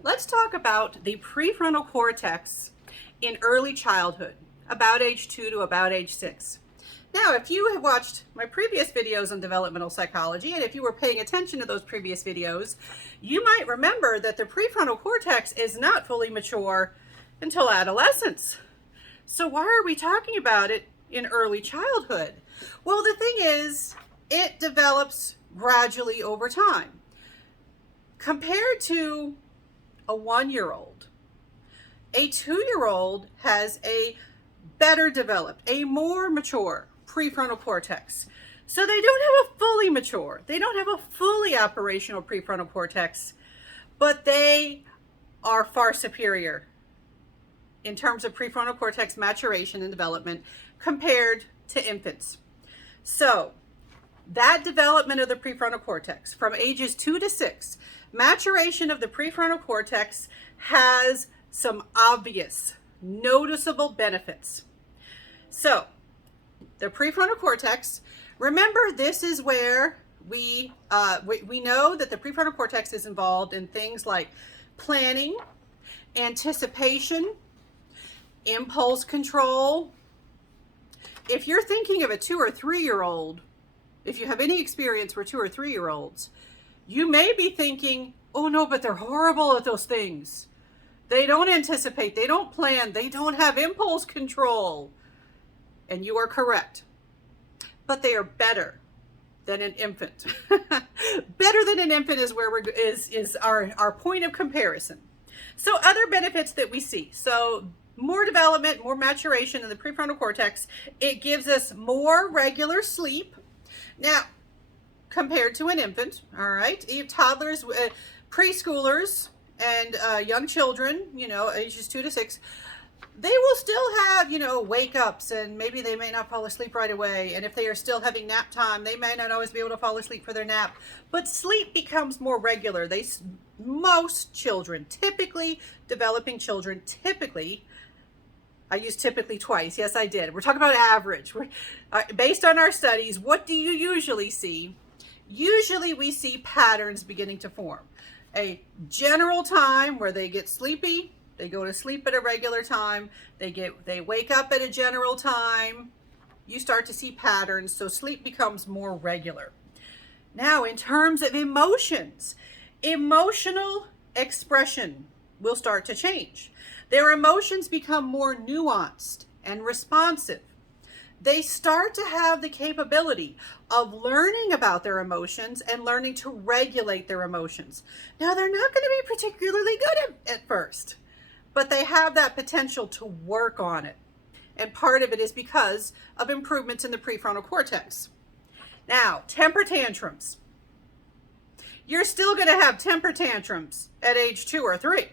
Let's talk about the prefrontal cortex in early childhood, about age 2 to about age 6. Now, if you have watched my previous videos on developmental psychology, and if you were paying attention to those previous videos, you might remember that the prefrontal cortex is not fully mature until adolescence. So why are we talking about it in early childhood? Well, the thing is, it develops gradually over time. Compared to a 1-year-old, a 2-year-old has a better developed, a more mature prefrontal cortex. So they don't have a fully mature, they don't have a fully operational prefrontal cortex, but they are far superior in terms of prefrontal cortex maturation and development compared to infants. So that development of the prefrontal cortex from ages 2 to 6, maturation of the prefrontal cortex has some obvious, noticeable benefits. So, the prefrontal cortex, remember, this is where we know that the prefrontal cortex is involved in things like planning, anticipation, impulse control. If you're thinking of a 2 or 3-year-old, if you have any experience with 2 or 3-year-olds, you may be thinking, oh no, but they're horrible at those things. They don't anticipate, they don't plan, they don't have impulse control. And you are correct. But they are better than an infant. Better than an infant is where is our point of comparison. So other benefits that we see. So more development, more maturation in the prefrontal cortex. It gives us more regular sleep. Now, compared to an infant, all right, toddlers, preschoolers, and young children, ages 2 to 6, they will still have, wake ups, and maybe they may not fall asleep right away. And if they are still having nap time, they may not always be able to fall asleep for their nap. But sleep becomes more regular. Most children, typically developing children, I used typically twice. Yes, I did. We're talking about average. Based on our studies, what do you usually see? Usually we see patterns beginning to form. A general time where they get sleepy, they go to sleep at a regular time, they wake up at a general time. You start to see patterns, so sleep becomes more regular. Now, in terms of emotions, emotional expression will start to change. Their emotions become more nuanced and responsive. They start to have the capability of learning about their emotions and learning to regulate their emotions. Now, they're not going to be particularly good at first, but they have that potential to work on it. And part of it is because of improvements in the prefrontal cortex. Now, temper tantrums. You're still going to have temper tantrums at age 2 or 3.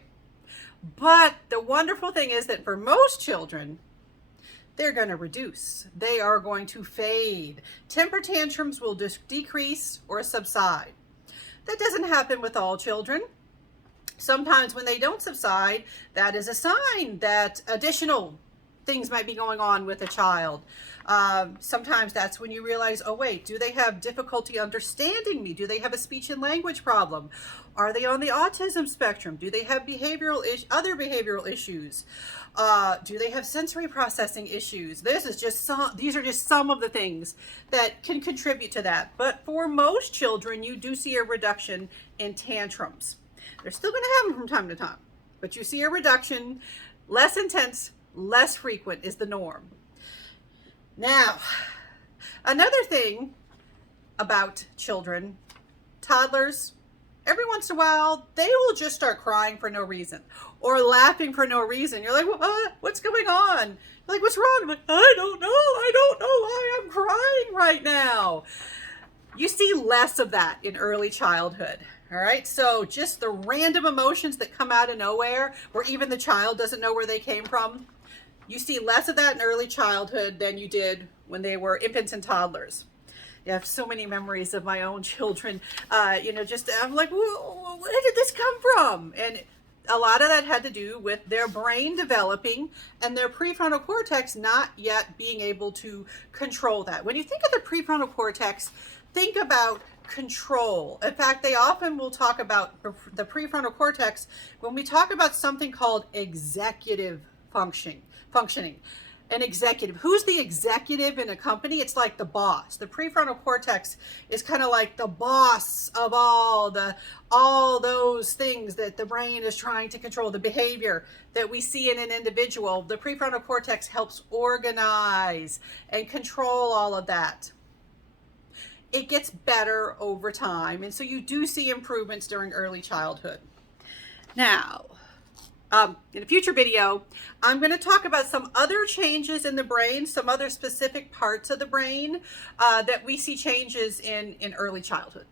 But the wonderful thing is that for most children, they're going to reduce. They are going to fade. Temper tantrums will decrease or subside. That doesn't happen with all children. Sometimes when they don't subside, that is a sign that additional things might be going on with a child. Sometimes that's when you realize, oh wait, do they have difficulty understanding me? Do they have a speech and language problem? Are they on the autism spectrum? Do they have other behavioral issues? Do they have sensory processing issues? These are just some of the things that can contribute to that. But for most children, you do see a reduction in tantrums. They're still going to have them from time to time, but you see a reduction, less intense, less frequent is the norm. Now, another thing about children, toddlers, every once in a while, they will just start crying for no reason or laughing for no reason. You're like, what's going on? You're like, what's wrong? I'm like, I don't know why I'm crying right now. You see less of that in early childhood. All right, so just the random emotions that come out of nowhere, where even the child doesn't know where they came from, you see less of that in early childhood than you did when they were infants and toddlers. I have so many memories of my own children. I'm like, where did this come from? And a lot of that had to do with their brain developing and their prefrontal cortex not yet being able to control that. When you think of the prefrontal cortex, think about control. In fact, they often will talk about the prefrontal cortex when we talk about something called executive functioning. An executive. Who's the executive in a company? It's like the boss. The prefrontal cortex is kind of like the boss of all those things that the brain is trying to control, the behavior that we see in an individual. The prefrontal cortex helps organize and control all of that. It gets better over time, and so you do see improvements during early childhood. Now, in a future video, I'm going to talk about some other changes in the brain, some other specific parts of the brain that we see changes in early childhood.